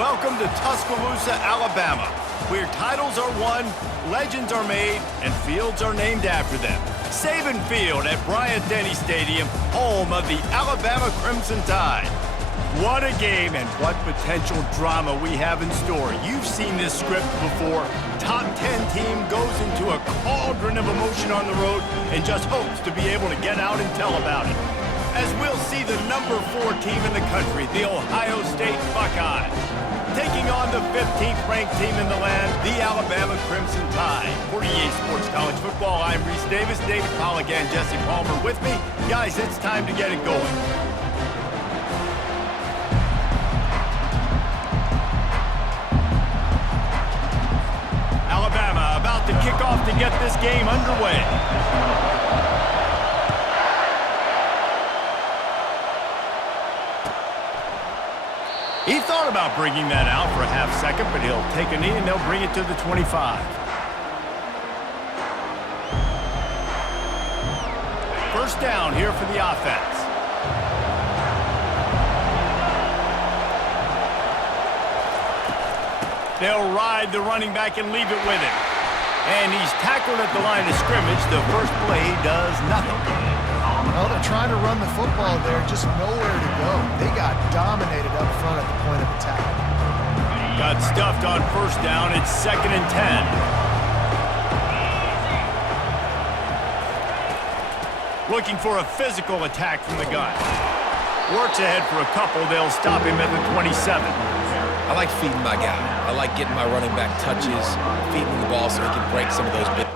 Welcome to Tuscaloosa, Alabama, where titles are won, legends are made, and fields are named after them. Saban Field at Bryant-Denny Stadium, home of the Alabama Crimson Tide. What a game and what potential drama we have in store. You've seen this script before. Top 10 team goes into a cauldron of emotion on the road and just hopes to be able to get out and tell about it. As we'll see the number 4 team in the country, the Ohio State Buckeyes, taking on the 15th ranked team in the land, the Alabama Crimson Tide. For EA Sports College Football, I'm Reese Davis, David Pollack, and Jesse Palmer with me. Guys, it's time to get it going. Alabama about to kick off to get this game underway. He thought about bringing that out for a half second, but he'll take a knee and they'll bring it to the 25. First down here for the offense. They'll ride the running back and leave it with him. And he's tackled at the line of scrimmage. The first play does nothing. Well, they're trying to run the football there, just nowhere to go. They got dominated up front at the point of attack. Got stuffed on first down. It's 2nd and 10. Looking for a physical attack from the gun. Works ahead for a couple. They'll stop him at the 27. I like feeding my guy. I like getting my running back touches, feeding the ball so he can break some of those big.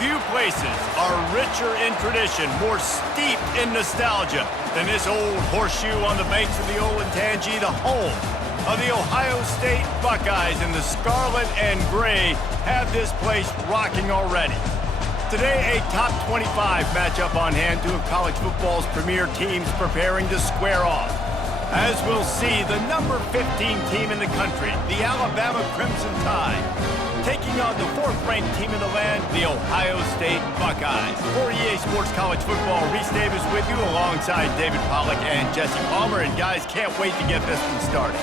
Few places are richer in tradition, more steeped in nostalgia than this old horseshoe on the banks of the Olentangy, the home of the Ohio State Buckeyes, and the scarlet and gray have this place rocking already. Today, a top 25 matchup on hand, two of college football's premier teams preparing to square off. As we'll see, the number 15 team in the country, the Alabama Crimson Tide, taking on the 4th-ranked team in the land, the Ohio State Buckeyes. For EA Sports College Football, Reese Davis with you alongside David Pollack and Jesse Palmer. And guys, can't wait to get this one started.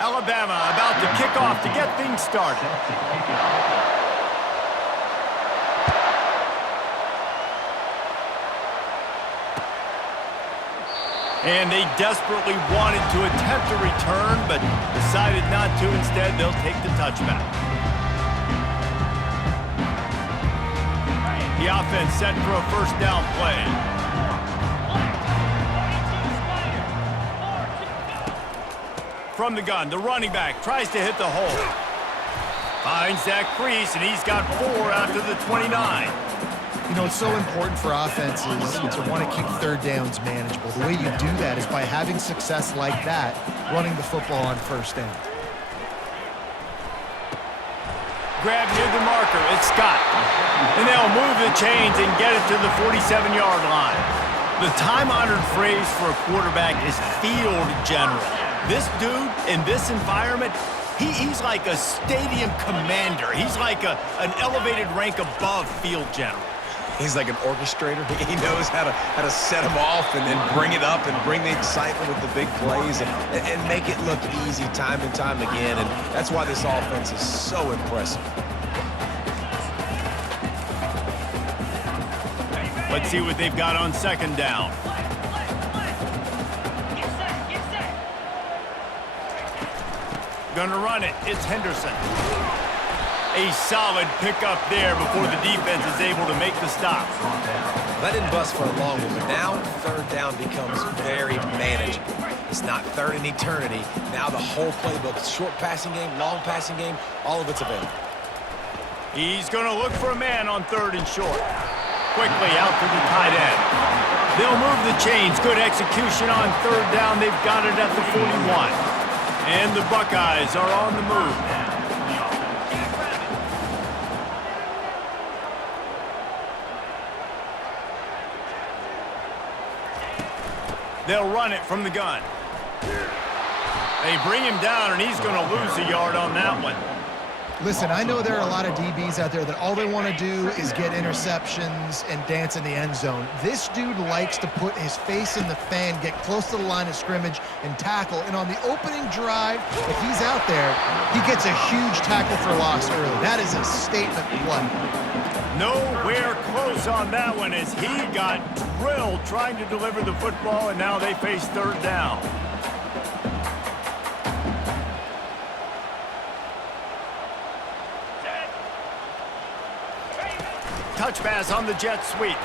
Alabama about to kick off to get things started. And they desperately wanted to attempt a return, but decided not to. Instead, they'll take the touchback. The offense set for a first down play. From the gun, the running back tries to hit the hole. Finds that crease, and he's got 4 after the 29. You know, it's so important for offenses to want to keep third downs manageable. The way you do that is by having success like that, running the football on first down. Grab near the marker, it's Scott. And they'll move the chains and get it to the 47-yard line. The time-honored phrase for a quarterback is field general. This dude, in this environment, he's like a stadium commander. He's like an elevated rank above field general. He's like an orchestrator. He knows how to set them off and then bring it up and bring the excitement with the big plays and make it look easy time and time again. And that's why this offense is so impressive. Let's see what they've got on second down. Gonna run it. It's Henderson. A solid pickup there before the defense is able to make the stop. That didn't bust for a long one, but now third down becomes very manageable. It's not third in eternity. Now the whole playbook, short passing game, long passing game, all of it's available. He's going to look for a man on third and short. Quickly out to the tight end. They'll move the chains. Good execution on third down. They've got it at the 41. And the Buckeyes are on the move. They'll run it from the gun. They bring him down, and he's going to lose a yard on that one. Listen, I know there are a lot of DBs out there that all they want to do is get interceptions and dance in the end zone. This dude likes to put his face in the fan, get close to the line of scrimmage, and tackle. And on the opening drive, if he's out there, he gets a huge tackle for loss early. That is a statement play. Nowhere close on that one as he got drilled trying to deliver the football, and now they face third down. Touch pass on the jet sweep.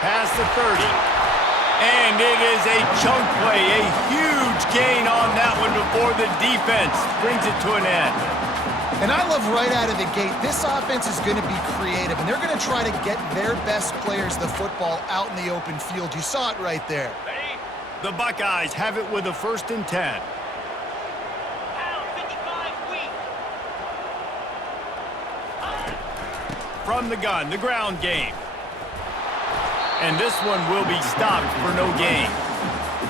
Past the 30. And it is a chunk play, a huge gain on that one before the defense brings it to an end. And I love right out of the gate, this offense is going to be creative, and they're going to try to get their best players the football out in the open field. You saw it right there. The Buckeyes have it with a 1st and 10. From the gun, the ground game. And this one will be stopped for no gain.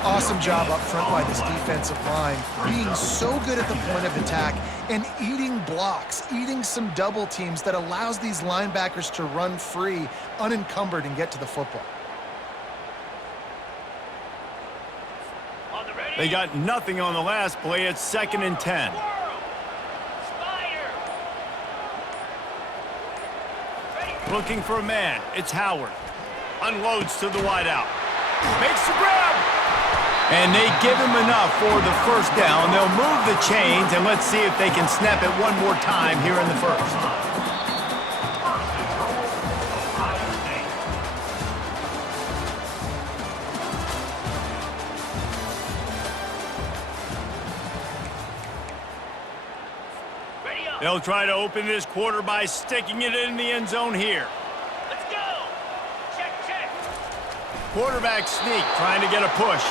Awesome job up front by this defensive line, being so good at the point of attack and eating blocks, eating some double teams that allows these linebackers to run free, unencumbered, and get to the football. They got nothing on the last play. It's 2nd and 10. Looking for a man. It's Howard. Unloads to the wideout. Makes the grab. And they give him enough for the 1st down. They'll move the chains, and let's see if they can snap it one more time here in the 1st. They'll try to open this quarter by sticking it in the end zone here. Let's go. Check, check. Quarterback sneak, trying to get a push.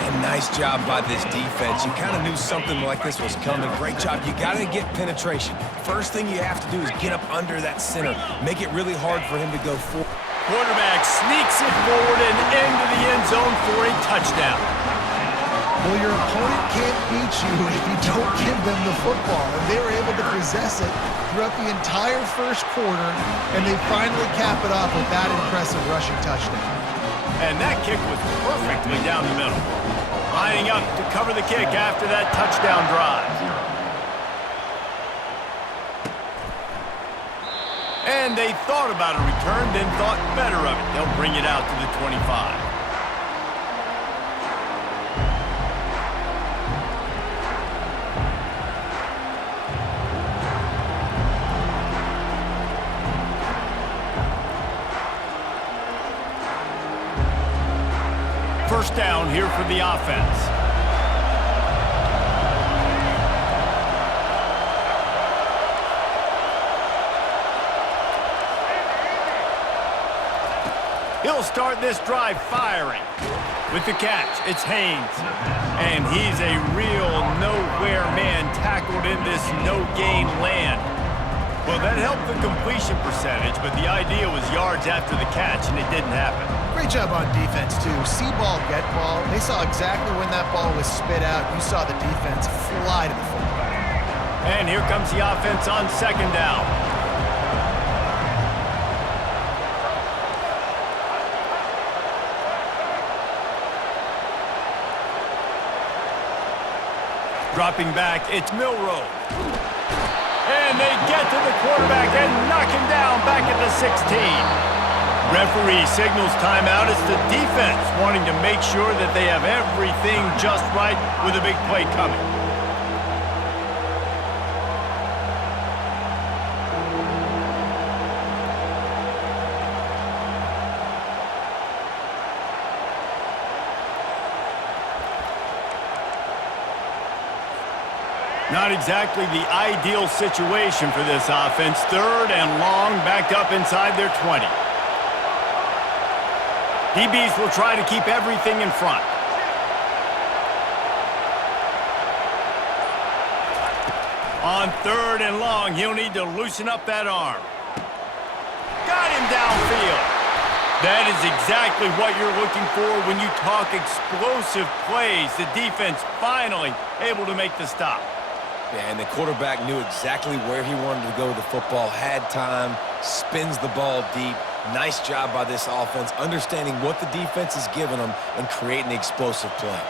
And nice job by this defense. You kind of knew something like this was coming. Great job. You got to get penetration. First thing you have to do is get up under that center. Make it really hard for him to go forward. Quarterback sneaks it forward and into the end zone for a touchdown. Well, your opponent can't beat you if you don't give them the football. And they were able to possess it throughout the entire 1st quarter, and they finally cap it off with that impressive rushing touchdown. And that kick was perfectly down the middle. Lining up to cover the kick after that touchdown drive. And they thought about a return, then thought better of it. They'll bring it out to the 25. First down here for the offense. He'll start this drive firing. With the catch, it's Haynes. And he's a real nowhere man tackled in this no-gain land. Well, that helped the completion percentage, but the idea was yards after the catch, and it didn't happen. Great job on defense, too. See ball, get ball. They saw exactly when that ball was spit out. You saw the defense fly to the football. And here comes the offense on 2nd down. Dropping back, it's Milroe. And they get to the quarterback and knock him down back at the 16. Referee signals timeout. It's the defense wanting to make sure that they have everything just right with a big play coming. Not exactly the ideal situation for this offense. 3rd and long, backed up inside their 20. DBs will try to keep everything in front. On 3rd and long, he'll need to loosen up that arm. Got him downfield. That is exactly what you're looking for when you talk explosive plays. The defense finally able to make the stop. Yeah, and the quarterback knew exactly where he wanted to go with the football, had time, spins the ball deep. Nice job by this offense, understanding what the defense is giving them and creating the explosive play.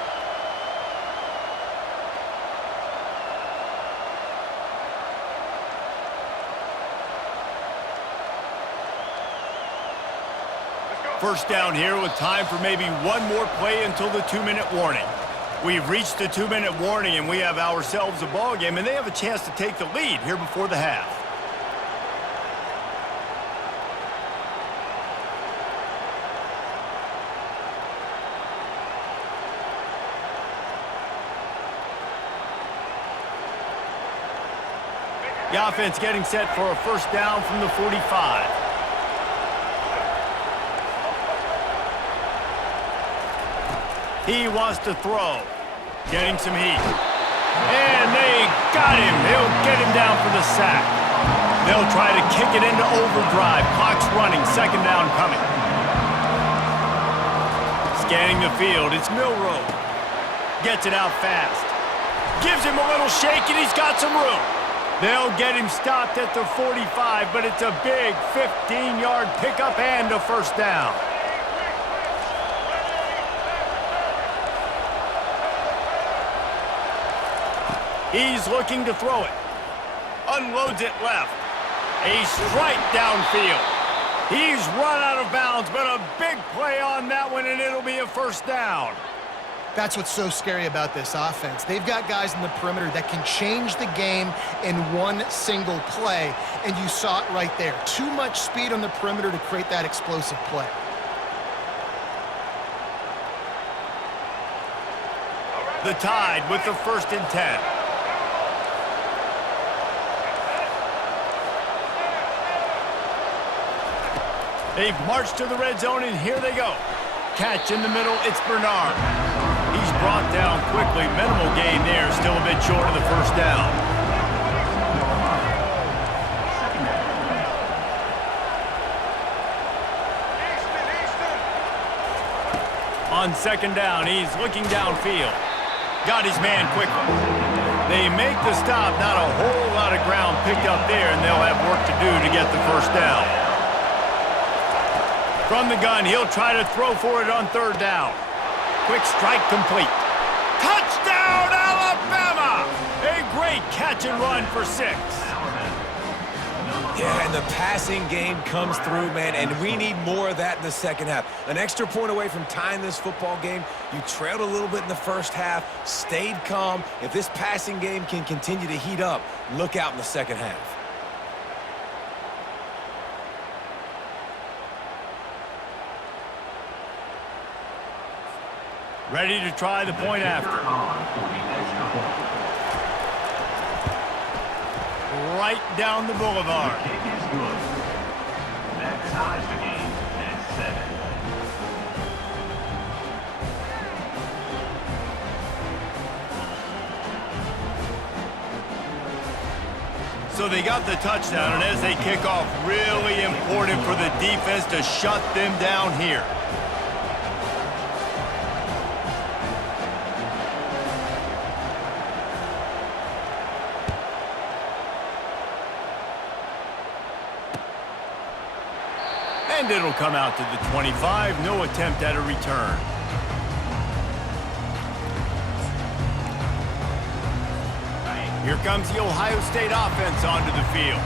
First down here with time for maybe one more play until the 2-minute warning. We've reached the 2-minute warning, and we have ourselves a ball game, and they have a chance to take the lead here before the half. The offense getting set for a first down from the 45. He wants to throw. Getting some heat. And they got him. They'll get him down for the sack. They'll try to kick it into overdrive. Clock's running. 2nd down coming. Scanning the field. It's Milroe. Gets it out fast. Gives him a little shake, and he's got some room. They'll get him stopped at the 45, but it's a big 15-yard pickup and a first down. He's looking to throw it. Unloads it left. A strike downfield. He's run out of bounds, but a big play on that one, and it'll be a first down. That's what's so scary about this offense. They've got guys in the perimeter that can change the game in one single play, and you saw it right there. Too much speed on the perimeter to create that explosive play. The Tide with the 1st and 10. They've marched to the red zone, and here they go. Catch in the middle, it's Bernard. He's brought down quickly. Minimal gain there, still a bit short of the first down. On 2nd down, he's looking downfield. Got his man quickly. They make the stop, not a whole lot of ground picked up there, and they'll have work to do to get the first down. From the gun, he'll try to throw for it on 3rd down. Quick strike complete. Touchdown, Alabama! A great catch and run for 6. Yeah, and the passing game comes through, man, and we need more of that in the second half. An extra point away from tying this football game. You trailed a little bit in the first half, stayed calm. If this passing game can continue to heat up, look out in the second half. Ready to try the point after. Right down the boulevard. That ties the game at 7. So they got the touchdown, and as they kick off, really important for the defense to shut them down here. And it'll come out to the 25. No attempt at a return. Here comes the Ohio State offense onto the field.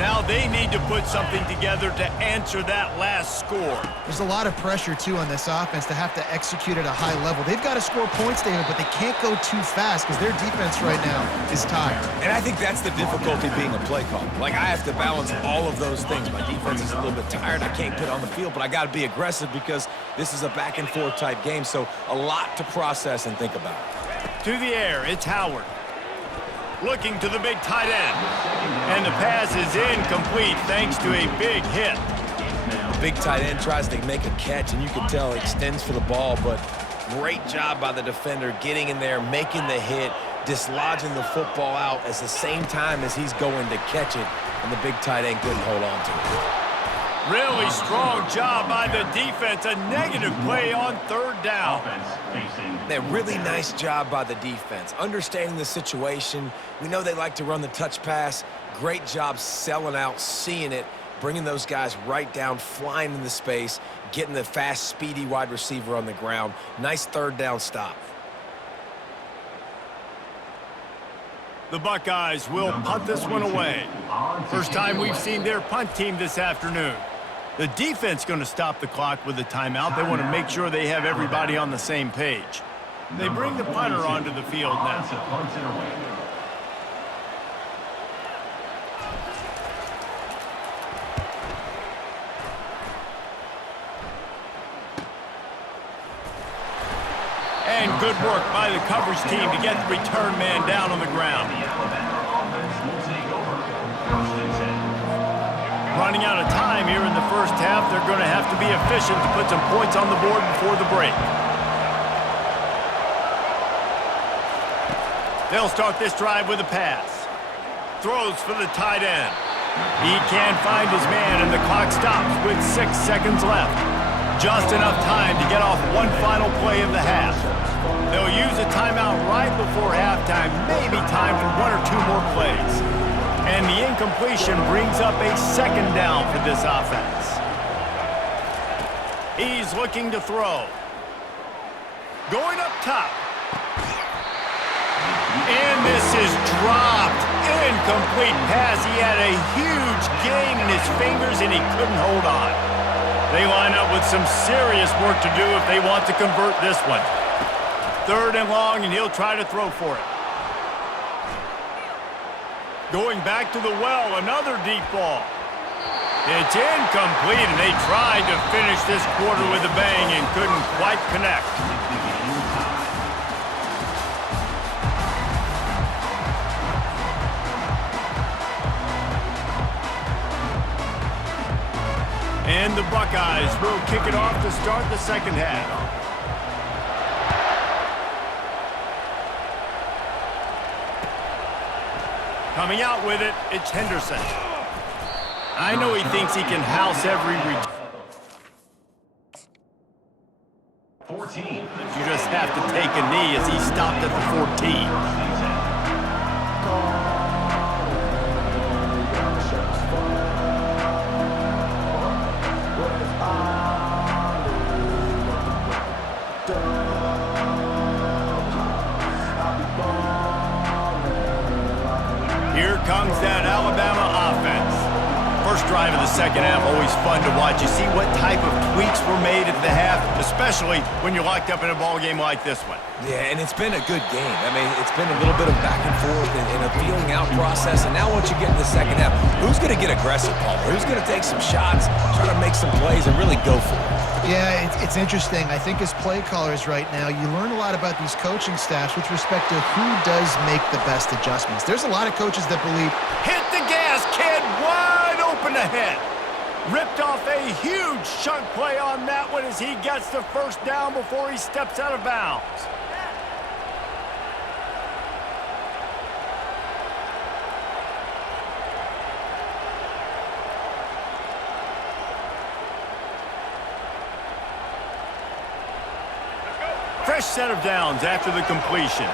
Now they need to put something together to answer that last score. There's a lot of pressure, too, on this offense to have to execute at a high level. They've got to score points, David, but they can't go too fast because their defense right now is tired. And I think that's the difficulty being a play caller. Like, I have to balance all of those things. My defense is a little bit tired. I can't get on the field, but I got to be aggressive because this is a back-and-forth type game, so a lot to process and think about. To the air, it's Howard. Looking to the big tight end. And the pass is incomplete thanks to a big hit. The big tight end tries to make a catch, and you can tell it extends for the ball, but great job by the defender getting in there, making the hit, dislodging the football out at the same time as he's going to catch it, and the big tight end couldn't hold on to it. Really strong job by the defense. A negative play on third down. A really nice job by the defense, understanding the situation. We know they like to run the touch pass. Great job selling out, seeing it, bringing those guys right down, flying into space, getting the fast, speedy wide receiver on the ground. Nice third down stop. The Buckeyes will punt this one away. First time we've seen their punt team this afternoon. The defense going to stop the clock with a timeout. They want to make sure they have everybody on the same page. They bring the punter onto the field now. And good work by the coverage team to get the return man down on the ground. Running out of time here in the first half. They're going to have to be efficient to put some points on the board before the break. They'll start this drive with a pass. Throws for the tight end. He can't find his man, and the clock stops with 6 seconds left. Just enough time to get off one final play of the half. They'll use a timeout right before halftime, maybe time for 1 or 2 more plays. And the incompletion brings up a second down for this offense. He's looking to throw. Going up top. And this is dropped. Incomplete pass. He had a huge gain in his fingers, and he couldn't hold on. They line up with some serious work to do if they want to convert this one. 3rd and long, and he'll try to throw for it. Going back to the well, another deep ball. It's incomplete, and they tried to finish this quarter with a bang and couldn't quite connect. And the Buckeyes will kick it off to start the second half. Coming out with it, it's Henderson. I know he thinks he can house every return. 14. You just have to take a knee as he stopped at the 14. Here comes that Alabama offense. First drive of the second half, always fun to watch. You see what type of tweaks were made at the half, especially when you're locked up in a ball game like this one. Yeah, and it's been a good game. I mean, it's been a little bit of back and forth and a feeling out process. And now once you get in the second half, who's going to get aggressive, Palmer? Who's going to take some shots, try to make some plays, and really go for it? Yeah, it's interesting. I think as play callers right now, you learn a lot about these coaching staffs with respect to who does make the best adjustments. There's a lot of coaches that believe, Hit the gas, kid, wide open ahead. Ripped off a huge chunk play on that one as he gets the first down before he steps out of bounds. Fresh set of downs after the completion.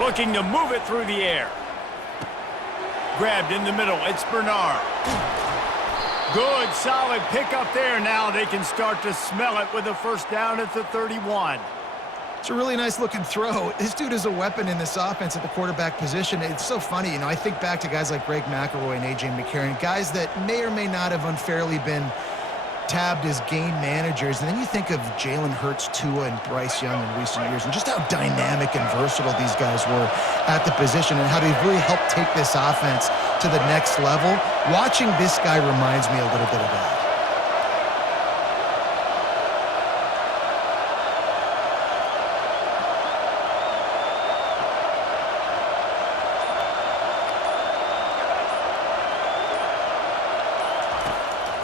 Looking to move it through the air. Grabbed in the middle. It's Bernard. Good, solid pickup there. Now they can start to smell it with a first down at the 31. It's a really nice looking throw. This dude is a weapon in this offense at the quarterback position. It's so funny, I think back to guys like Greg McElroy and A.J. McCarron, guys that may or may not have unfairly been tabbed as game managers. And then you think of Jalen Hurts, Tua, and Bryce Young in recent years, and just how dynamic and versatile these guys were at the position and how they've really helped take this offense to the next level. Watching this guy reminds me a little bit of that.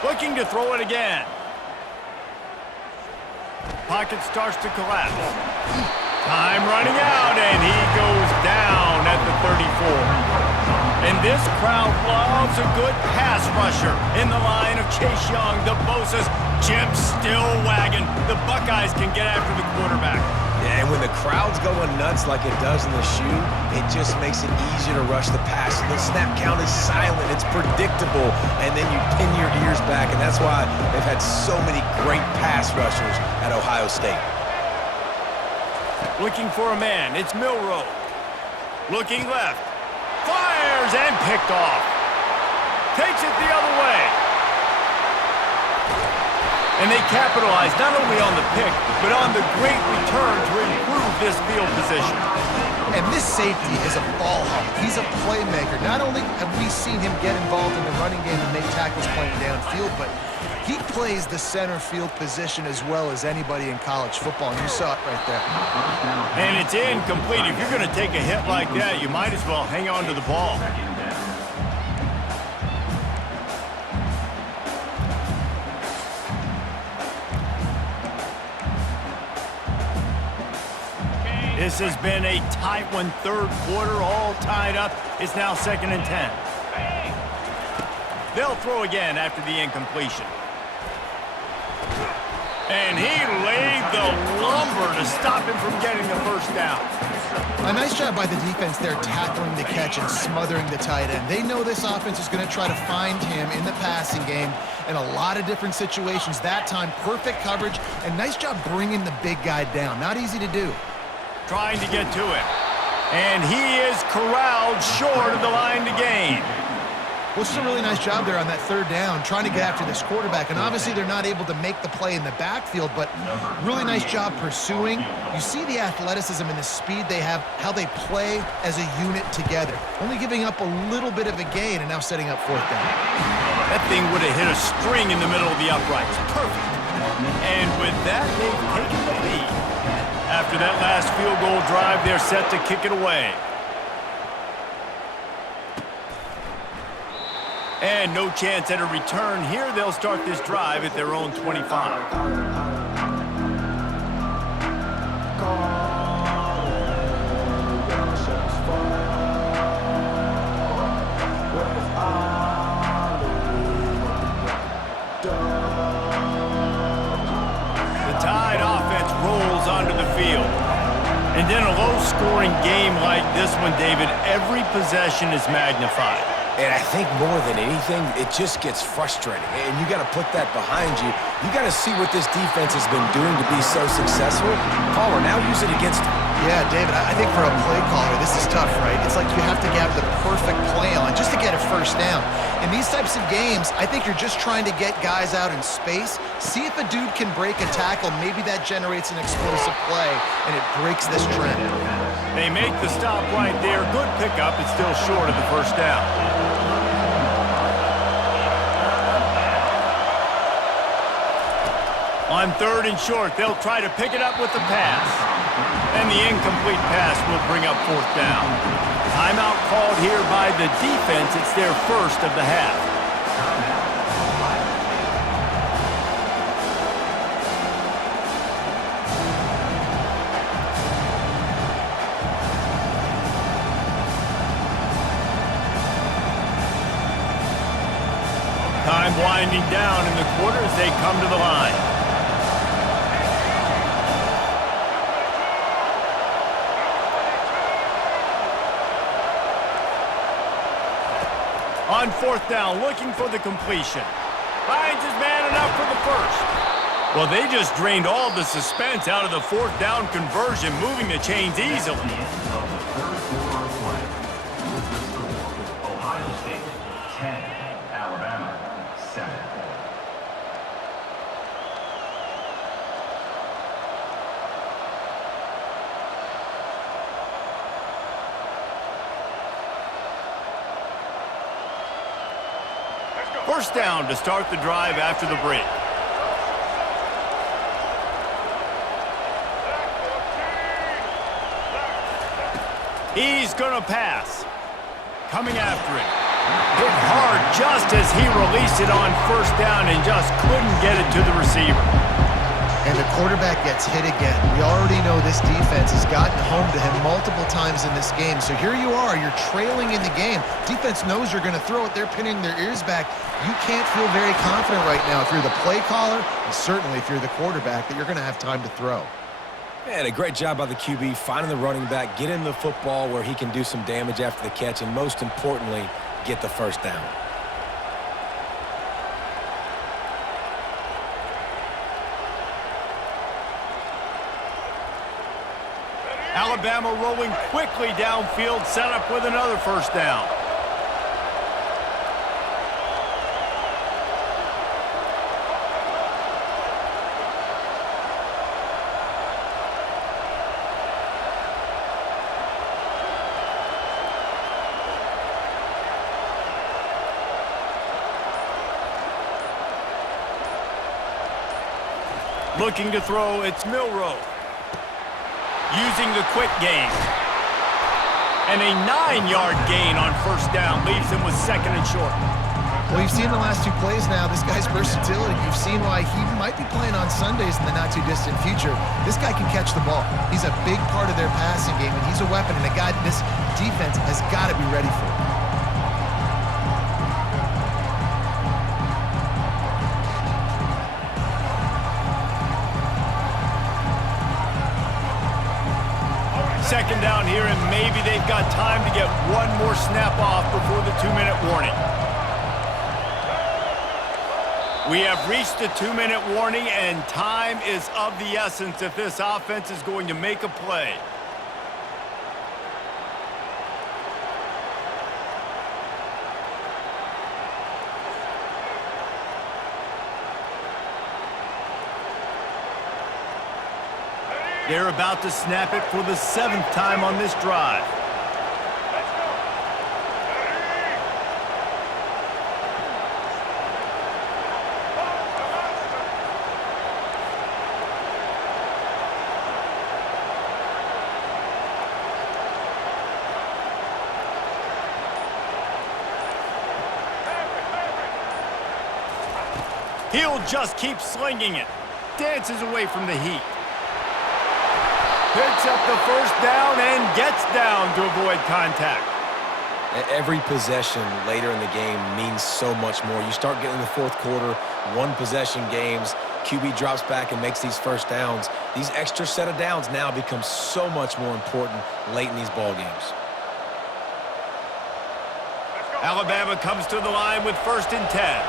Looking to throw it again. Pocket starts to collapse. Time running out, and he goes down at the 34. And this crowd loves a good pass rusher in the line of Chase Young, the Bosa's. Jim still wagging. The Buckeyes can get after the quarterback. Yeah, and when the crowd's going nuts like it does in the shoe, it just makes it easier to rush the pass. The snap count is silent. It's predictable. And then you pin your ears back, and that's why they've had so many great pass rushers at Ohio State. Looking for a man. It's Milroe. Looking left. Fires and picked off. Takes it the other way. And they capitalize not only on the pick, but on the great return to improve this field position. And this safety is a ball hawk. He's a playmaker. Not only have we seen him get involved in the running game and make tackles playing downfield, but he plays the center field position as well as anybody in college football, and you saw it right there. And it's incomplete. If you're going to take a hit like that, you might as well hang on to the ball. This has been a tight one, third quarter, all tied up. It's now 2nd and 10. They'll throw again after the incompletion. And he laid the lumber to stop him from getting the first down. A nice job by the defense there tackling the catch and smothering the tight end. They know this offense is going to try to find him in the passing game in a lot of different situations. That time, perfect coverage, and nice job bringing the big guy down. Not easy to do. Trying to get to it. And he is corralled short of the line to gain. Well, it's a really nice job there on that third down, trying to get after this quarterback. And obviously they're not able to make the play in the backfield, but really nice job pursuing. You see the athleticism and the speed they have, how they play as a unit together. Only giving up a little bit of a gain and now setting up fourth down. That thing would have hit a string in the middle of the uprights. Perfect. And with that, they've taken the lead. After that last field goal drive, they're set to kick it away. And no chance at a return here. They'll start this drive at their own 25. Onto the field. And in a low-scoring game like this one, David, every possession is magnified. And I think more than anything, it just gets frustrating. And you got to put that behind you. You got to see what this defense has been doing to be so successful. Caller, now use it against them. Yeah, David, I think for a play caller, this is tough, right? It's like you have to have the perfect play on just to get a first down. In these types of games, I think you're just trying to get guys out in space, see if a dude can break a tackle. Maybe that generates an explosive play, and it breaks this trend. They make the stop right there. Good pickup. It's still short of the first down. On 3rd and short, they'll try to pick it up with the pass. And the incomplete pass will bring up 4th down. Timeout called here by the defense. It's their first of the half. Time winding down in the quarter as they come to the line. On 4th down, looking for the completion. Finds his man enough for the first. Well, they just drained all the suspense out of the 4th down conversion, moving the chains easily. At the end of the third quarter of play, with the score, Ohio State 10, Alabama 7. First down to start the drive after the break. He's going to pass. Coming after it. Hit hard just as he released it on first down and just couldn't get it to the receiver. And the quarterback gets hit again. We already know this defense has gotten home to him multiple times in this game. So here you are, you're trailing in the game. Defense knows you're going to throw it. They're pinning their ears back. You can't feel very confident right now if you're the play caller, and certainly if you're the quarterback, that you're going to have time to throw. Man, a great job by the QB, finding the running back, get him the football where he can do some damage after the catch, and most importantly, get the first down. Alabama rolling quickly downfield, set up with another first down. Looking to throw, it's Milroe. Using the quick game. And a 9-yard gain on first down leaves him with second and short. Well, you've seen the last two plays now. This guy's versatility. You've seen why he might be playing on Sundays in the not-too-distant future. This guy can catch the ball. He's a big part of their passing game, and he's a weapon, and a guy this defense has got to be ready for. Second down here, and maybe they've got time to get one more snap off before the 2-minute warning. We have reached the 2-minute warning, and time is of the essence if this offense is going to make a play. They're about to snap it for the 7th time on this drive. He'll just keep slinging it. Dances away from the heat. Picks up the first down and gets down to avoid contact. Every possession later in the game means so much more. You start getting the fourth quarter, one-possession games, QB drops back and makes these first downs. These extra set of downs now become so much more important late in these ball games. Alabama comes to the line with 1st and 10.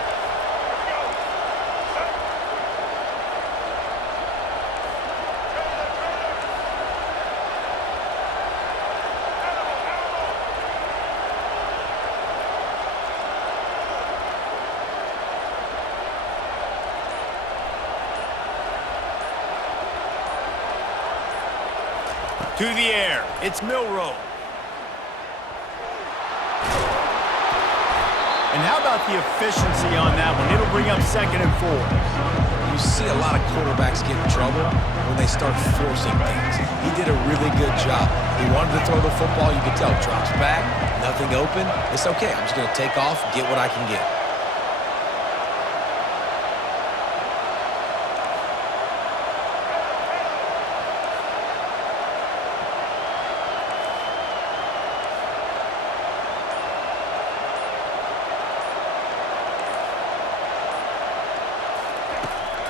To the air, it's Milroe. And how about the efficiency on that one? It'll bring up 2nd and 4. You see a lot of quarterbacks get in trouble when they start forcing things. He did a really good job. He wanted to throw the football. You could tell, drops back, nothing open. It's okay. I'm just going to take off, get what I can get.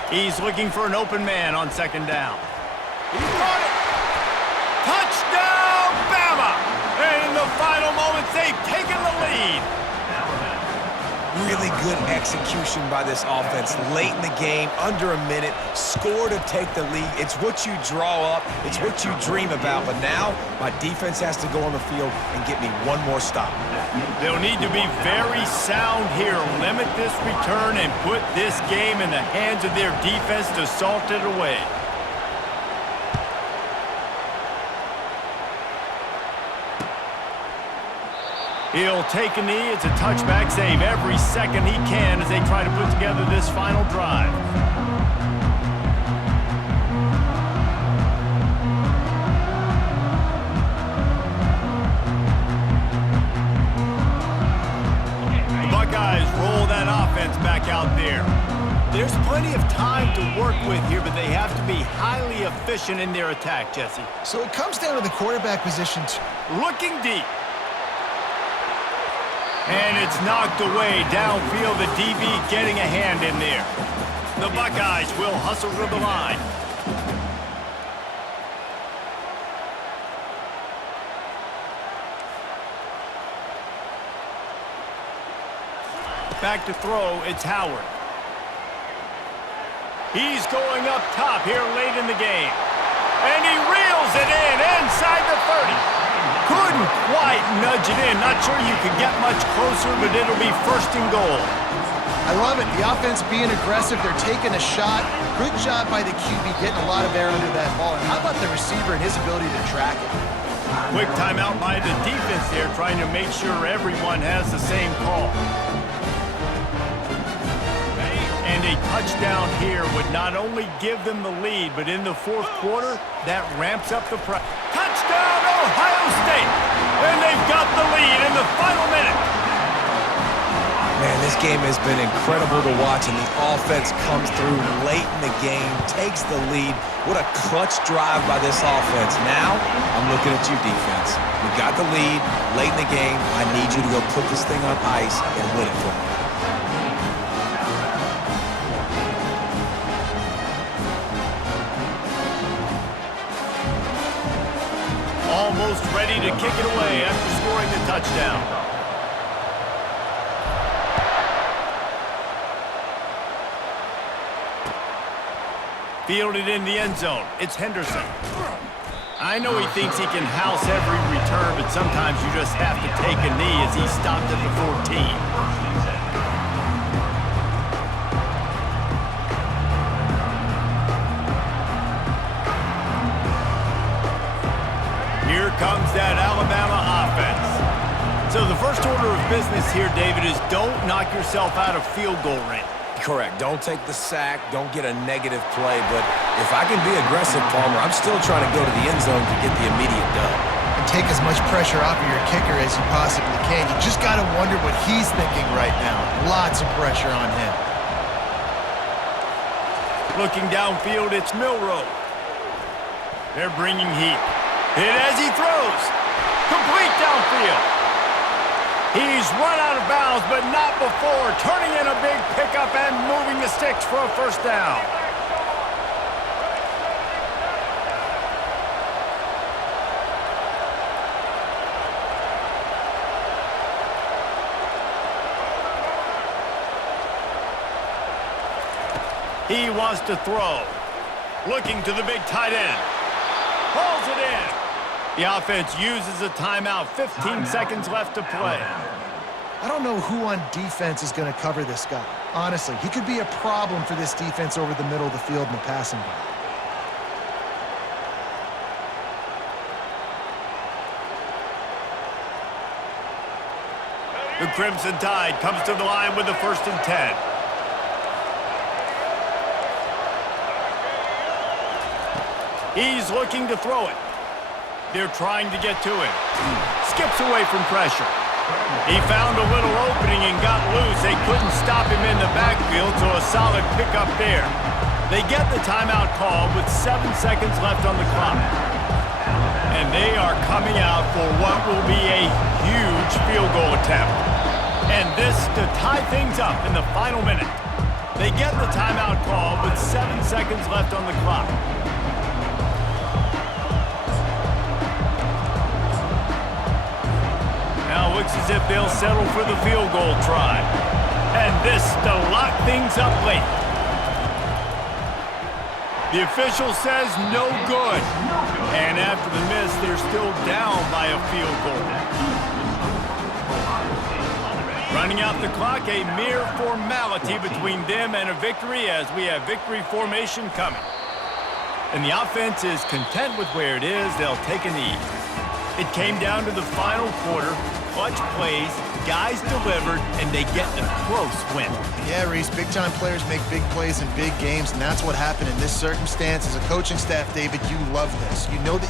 He's looking for an open man on 2nd down. He caught it! Touchdown, Bama! And in the final moments, they've taken the lead. Really good execution by this offense late in the game, under a minute, score to take the lead. It's what you draw up. It's what you dream about. But now my defense has to go on the field and get me one more stop. They'll need to be very sound here. Limit this return and put this game in the hands of their defense to salt it away. He'll take a knee. It's a touchback save every second he can as they try to put together this final drive. The Buckeyes roll that offense back out there. There's plenty of time to work with here, but they have to be highly efficient in their attack, Jesse. So it comes down to the quarterback position. Looking deep. And it's knocked away downfield. The DB getting a hand in there. The Buckeyes will hustle to the line. Back to throw, it's Howard. He's going up top here late in the game. And he reels it in inside the 30. Couldn't quite nudge it in. Not sure you could get much closer, but it'll be first and goal. I love it. The offense being aggressive. They're taking a shot. Good job by the QB getting a lot of air under that ball. And how about the receiver and his ability to track it? Quick timeout by the defense there, trying to make sure everyone has the same call. And a touchdown here would not only give them the lead, but in the fourth quarter, that ramps up the pressure. Touchdown, Ohio State! And they've got the lead in the final minute. Man, this game has been incredible to watch, and the offense comes through late in the game, takes the lead. What a clutch drive by this offense. Now, I'm looking at you, defense. We got the lead late in the game. I need you to go put this thing on ice and win it for me. Almost ready to kick it away after scoring the touchdown. Fielded in the end zone. It's Henderson. I know he thinks he can house every return, but sometimes you just have to take a knee as he stopped at the 14. Here comes that Alabama offense. So the first order of business here, David, is don't knock yourself out of field goal range. Correct. Don't take the sack. Don't get a negative play. But if I can be aggressive, Palmer, I'm still trying to go to the end zone to get the immediate dub. And take as much pressure off of your kicker as you possibly can. You just got to wonder what he's thinking right now. Lots of pressure on him. Looking downfield, it's Milroe. They're bringing heat. Hit as he throws. Complete downfield. He's run out of bounds, but not before. Turning in a big pickup and moving the sticks for a first down. He wants to throw. Looking to the big tight end. Pulls it in. The offense uses a timeout. 15 seconds left to play. I don't know who on defense is going to cover this guy. Honestly, he could be a problem for this defense over the middle of the field in the passing game. The Crimson Tide comes to the line with the 1st and 10. He's looking to throw it. They're trying to get to him. Skips away from pressure. He found a little opening and got loose. They couldn't stop him in the backfield, so a solid pickup there. They get the timeout call with 7 seconds left on the clock. And they are coming out for what will be a huge field goal attempt. And this to tie things up in the final minute. They get the timeout call with 7 seconds left on the clock. Now looks as if they'll settle for the field goal try. And this to lock things up late. The official says no good. And after the miss, they're still down by a field goal. Running out the clock, a mere formality between them and a victory as we have victory formation coming. And the offense is content with where it is. They'll take a knee. It came down to the final quarter. Clutch plays, guys delivered, and they get a close win. Yeah, Reese, big-time players make big plays in big games, and that's what happened in this circumstance. As a coaching staff, David, you love this. You know that